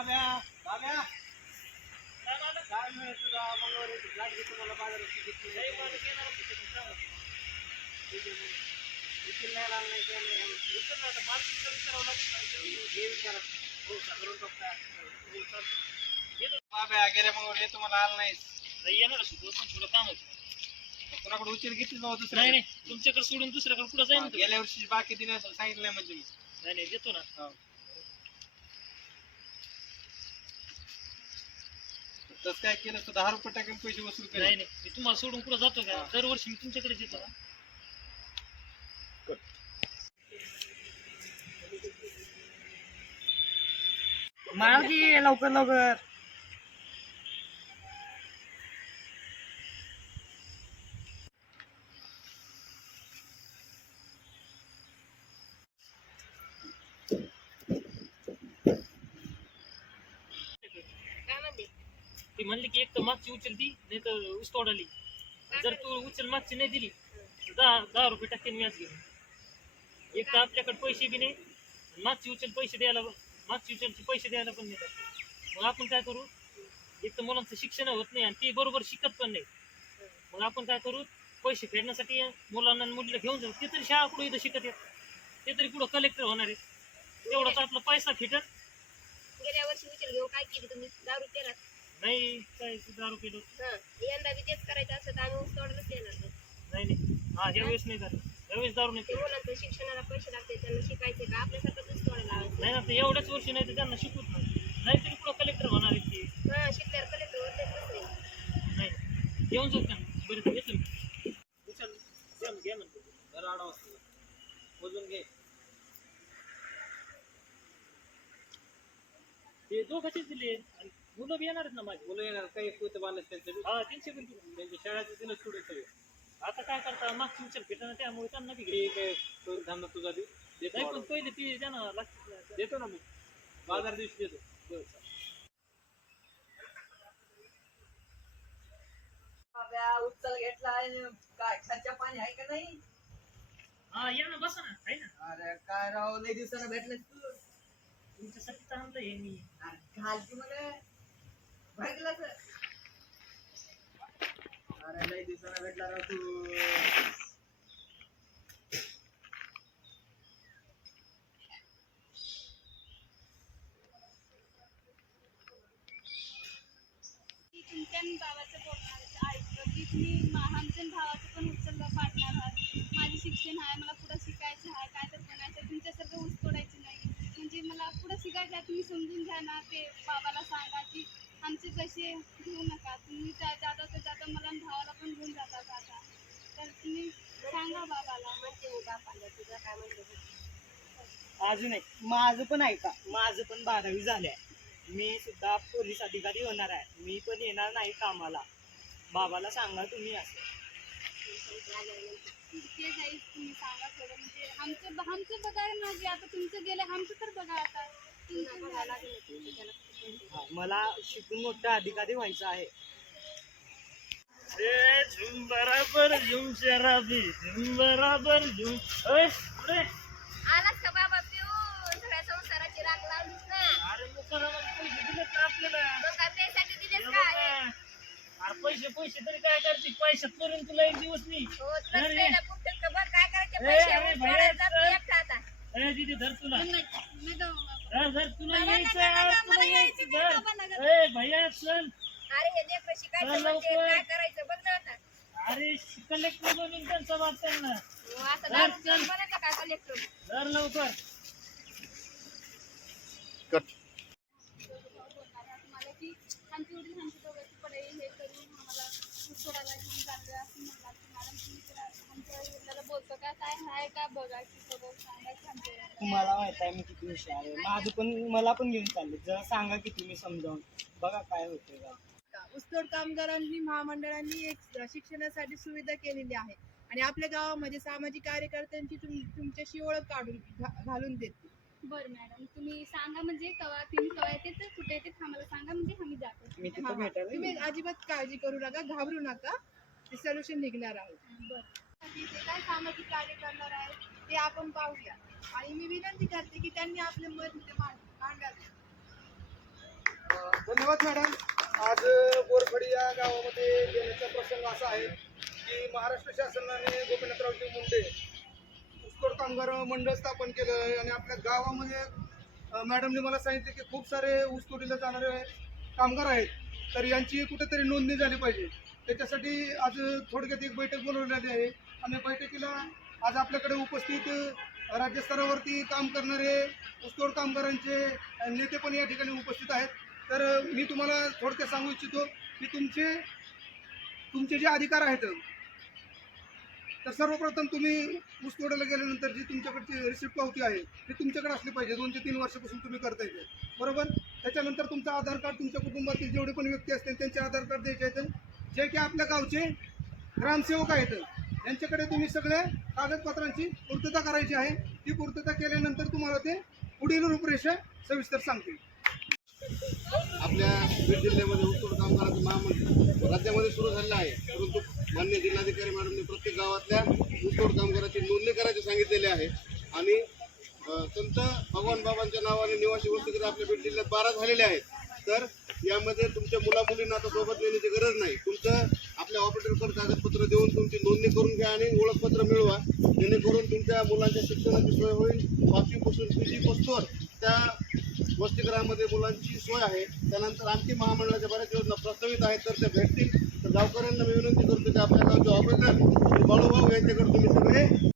बाब्या बाब्या काय मिळत तुला मंगळवारी फ्लॅट घेतो मला बाजारात घेतली नाही मला घेणार उचल नाही लागला नाही काय नाही उचल नाही तर मार्केटला विचारावं लागेल हे विचारा हो करून टाकता बाब्या गेल्या मंगळवारी येतो मला आला नाही येणार थोडं काम होतं कोणाकडे उचल घेतली जाऊ दुसऱ्या नाही तुमच्याकडे सोडून दुसऱ्याकडे कुठं जाईल गेल्या वर्षी बाकी दिने सांगितलं म्हणजे मी नाही देतो ना तसं काय केलं तर 10 रुपये टाकून पैसे वसूल केले नाही मी तुम्हाला सोडून कुठं जातो का दरवर्षी मी तुमच्याकडेच येतो ना माळगी लवकर लवकर ती म्हणली की एक तर मागची उचलती नाही तर ऊस तोडाली जर तू उचल मागची नाही दिली तर 10 रुपये टाकेन व्याज घेऊन एक तर आपल्याकडे पैसे बी नाही मागची उचल पैसे द्यायला मागची उचलचे पैसे द्यायला पण नाही मग आपण काय करू एक तर मुलांचं शिक्षण होत नाही आणि ती बरोबर शिकत पण नाही मग आपण काय करू पैसे फेडण्यासाठी मुलांना मुलीला घेऊन जाऊ ते तरी शाळा कुठं इथं शिकत येत ते तरी कुठं कलेक्टर होणार आहे तेवढाच आपला पैसा फिटत गेल्या वर्षी उचल घेऊन काय केली तुम्ही दारू केला नाही काय 10 रुपये यंदा बी तेच करायचं असं तर आम्ही ऊस तोडायलाच येणार नाही हा ह्यावेळेस नाही झालं ह्यावेळेस दारू नाही मुलांचं शिक्षणाला पैसे लागते त्यांना शिकायचे का आपल्यासारखं ऊस तोडायला लावायचं नाही ना तर एवढ्याच वर्षी नाही तर त्यांना शिकवत नाही तरी कुठं कलेक्टर होणार आहे ती शिकल्यावर कलेक्टर होतेच नाही येऊन जाऊ त्यांना बरं येतो मी उचल घे म्हणतो जर आडा वाजता मोजून घे ते दोघांचेच दिले मुलं बी येणार आहेत ना माझी मुलं येणार काही पोते बांधले त्यांचे हा त्यांचे पण त्यांच्या शाळेचे दिलं सोडून सगळे आता काय करता मागची उचल भेटणार त्यामुळे त्यांना बी घे काय धामना तुझा बी नाही पण पहिले ती त्यांना लागते देतो ना मी बाजार दिवशी देतो उचल घेतला काय खर्चा पाणी आहे का नाही हा या ना बसा ना आहे ना अरे काय राव लई दिवसानं भेटलं तू तुमच्यासाठी तर आणलं हे मी घाल की मग भेटला तर अरे लई दिवसानं भेटला राव तू तुमच्या भावाचं बोलणार ऐकलं की तुम्ही आमच्या भावाचं पण उचललं पाडणार आहात माझं शिक्षण आहे मला पुढं शिकायचं आहे काय तर बनायचं तुमच्यासारखं ऊस तोडायचं नाही म्हणजे मला पुढं शिकायचं आहे तुम्ही समजून घ्या ना ते बाबाला सांगा की आमचे पैसे घेऊ नका तुम्ही जाता तर जाता मला भावाला पण घेऊन जाता आता तर तुम्ही सांगा बाबाला म्हणजे बापाला तुझं काय म्हणतो अजून एक माझं पण ऐका माझं पण 12वी झालंय मी सुद्धा पोलीस अधिकारी होणार आहे मी पण येणार नाही कामाला बाबाला सांगा तुम्ही असं ते जाईल तुम्ही सांगा थोडं म्हणजे आमचं बघा माझे आता तुमचं गेलं आमचं तर बघा आता मला शिकून मोठा अधिकारी व्हायचं आहे झुम बराबर झुम शराबी झुम बराबर झुम पुढे आलास का बाबा पिऊन सगळ्या संसाराची राग लावलीस ना अरे पैसे दिलेत ना आपल्याला मग काय त्यासाठी दिलेस काय अरे पैसे तरी काय करते पैशात करून तुला एक दिवस नाही हो तुला अरे. दिलेलं पुस्तक तर बघ काय करायचे ए, पैसे अरे ऊस बाहेर तोडायला जातो चल. एकटा आता दीदी धर तुला नाही जाऊ बाबा. धर तुला मला यायचं नका, आहे, नका, तुला मला यायचं यायचं नाही, धर बाबा, नका. भैया चल अरे हे लेकरं शिकायचं चल म्हणजे लवकर. काय करायचं बघ ना आता अरे कलेक्टर बनून त्यांचा बाप त्यांना हो, आता चल, दारू चल. पिऊन बनायचं का कलेक्टर धर लवकर मला की आमची वडील आमची दोघांची पढाई हे करून आम्हाला ऊस तोडायला घेऊन चाललोय असं म्हणतात मॅडम तुम्ही जरा आमच्या वडिलाला बोलतो का काय आहे का बघा की थोडं सांगा की आमच्या वडिलांना. तुम्हाला माहित आहे मी किती हुशार आहे माझं पण मला पण घेऊन चालले जरा सांगा की तुम्ही समजावून बघा काय होतंय का ऊसतोड कामगारांनी महामंडळांनी एक शिक्षणासाठी सुविधा केलेली आहे आणि आपल्या गावामध्ये सामाजिक कार्यकर्त्यांची तुमच्याशी ओळख काढून घालून देते बरं मॅडम तुम्ही सांगा म्हणजे तुम्ही कवा येते तर कुठे येते आम्हाला सांगा म्हणजे आम्ही जातो मी तिथं भेटायला तुम्ही येईन. अजिबात काळजी करू नका घाबरू नका ते सोल्युशन निघणार आहे बरं ते काय सामाजिक कार्य करणार आहे ते आपण पाहूया आणि मी विनंती करते की त्यांनी आपले मत मांडावे धन्यवाद मॅडम. आज बोरखडी या गावामध्ये येण्याचा प्रसंग असा आहे की महाराष्ट्र शासनाने गोपीनाथरावजी मुंडे ऊसतोड कामगार मंडळ स्थापन केलं आहे आणि आपल्या गावामध्ये मॅडमने मला सांगितले की खूप सारे ऊसतोडीला जाणारे कामगार आहेत, तर यांची कुठेतरी नोंदणी झाली पाहिजे. त्याच्यासाठी आज थोडक्यात एक बैठक बोलवलेली आहे आणि बैठकीला आज आपल्याकडे उपस्थित राज्यस्तरावरती काम करणारे ऊसतोड कामगारांचे नेते पण या ठिकाणी उपस्थित आहेत. तर मी तुम्हाला थोडक्यात सांगू इच्छितो की तुमचे जे अधिकार आहेत, तर सर्वप्रथम तुम्ही ऊस तोडायला गेल्यानंतर जी तुमच्याकडची रिसिप्ट पावती आहे ती तुमच्याकडे असली पाहिजे. 2 ते 3 वर्षापासून तुम्ही करता येते, बरोबर. त्याच्यानंतर तुमचं आधार कार्ड, तुमच्या कुटुंबातील जेवढे पण व्यक्ती असतील त्यांचे आधार कार्ड द्यायचे आहेत. जे की आपल्या गावचे ग्रामसेवक आहेत त्यांच्याकडे तुम्ही सगळ्या कागदपत्रांची पूर्तता करायची आहे. ती पूर्तता केल्यानंतर तुम्हाला ते पुढील रूपरेषा सविस्तर सांगतील. आपल्या बीड जिल्ह्यामध्ये ऊसतोड कामगारांचं महामंडळ राज्यामध्ये सुरू झालेलं आहे, परंतु मान्य जिल्हाधिकारी मॅडमने प्रत्येक गावातल्या ऊसतोड कामगाराची नोंदणी करायचे सांगितलेले आहे. आणि संत भगवान बाबांच्या नावाने निवासी वसतिगृह आपल्या बीड जिल्ह्यात 12 झालेले आहेत. तर यामध्ये तुमच्या मुलामुलींना आता सोबत नेण्याची गरज नाही. तुमचं आपल्या ऑपरेटरकडे कागदपत्र देऊन तुमची नोंदणी करून घ्या आणि ओळखपत्र मिळवा, जेणेकरून तुमच्या मुलांच्या शिक्षणाची सोय होईल. 5वी पासून PG पोस्टवर त्या वसतिगृहामध्ये मुलांची सोय आहे. त्यानंतर आणखी महामंडळाच्या बऱ्याच योजना प्रस्तावित आहेत, तर त्या भेटतील. तर गावकऱ्यांना मी विनंती करतो की आपल्या गावचे ऑपरेटर बाळूभाऊ यांच्याकडे तुम्ही सगळे